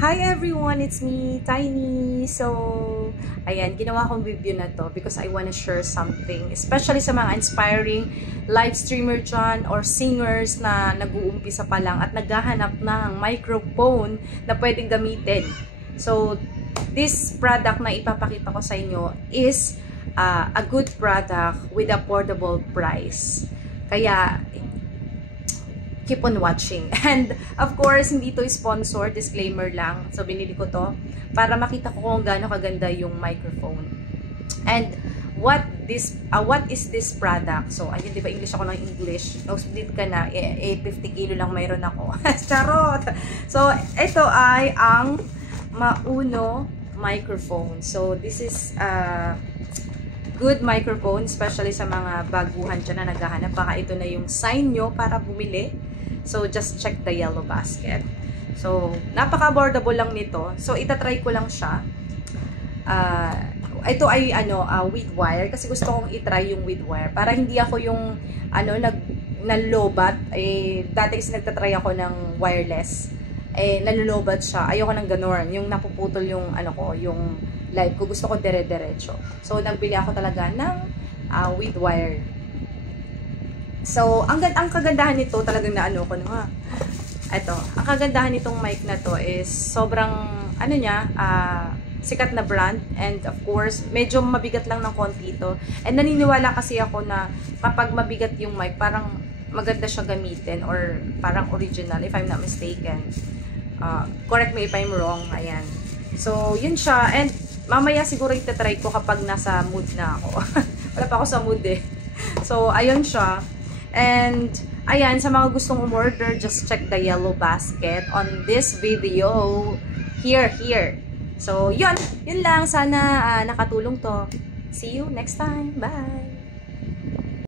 Hi everyone! It's me, Tiny! So, ayan, ginawa kong video na to because I wanna share something, especially sa mga inspiring live streamer dyan or singers na nag-uumpisa pa lang at naghahanap ng microphone na pwedeng gamitin. So, this product na ipapakita ko sa inyo is a good product with affordable price. Kaya, keep on watching. And of course, hindi to sponsor, disclaimer lang. So binili ko to para makita ko kung gaano kaganda yung microphone. And what is this product? So ayun, 'di ba English ako ng English. Nosebleed ka na, 50 kilo lang mayroon ako. Charot. So ito ay ang Mauno microphone. So this is good microphone, especially sa mga baguhan dyan na naghahanap. Baka ito na yung sign nyo para bumili. So, just check the yellow basket. So, napaka-affordable lang nito. So, itatry ko lang siya. Ito ay, with wire. Kasi gusto kong itry yung with wire. Para hindi ako yung, nalobat. Dati kasi nagtatry ako ng wireless. Nalulobat siya. Ayoko ng ganon. Yung napuputol yung, yung live ko. Gusto ko dire-diretso. So, nagbili ako talaga ng with wire. So, ang kagandahan nito, talagang ko na ito, ang kagandahan nitong mic na to is sobrang, sikat na brand. And of course, medyo mabigat lang ng konti ito. And naniniwala kasi ako na kapag mabigat yung mic, parang maganda siya gamitin or parang original, if I'm not mistaken. Correct me if I'm wrong. Ayan. So, yun siya. And mamaya siguro itatry ko kapag nasa mood na ako. Wala pa ako sa mood eh. So, ayun siya. And, ayan, sa mga gustong umorder, just check the yellow basket on this video. Here. So, yun lang. Sana nakatulong to. See you next time. Bye!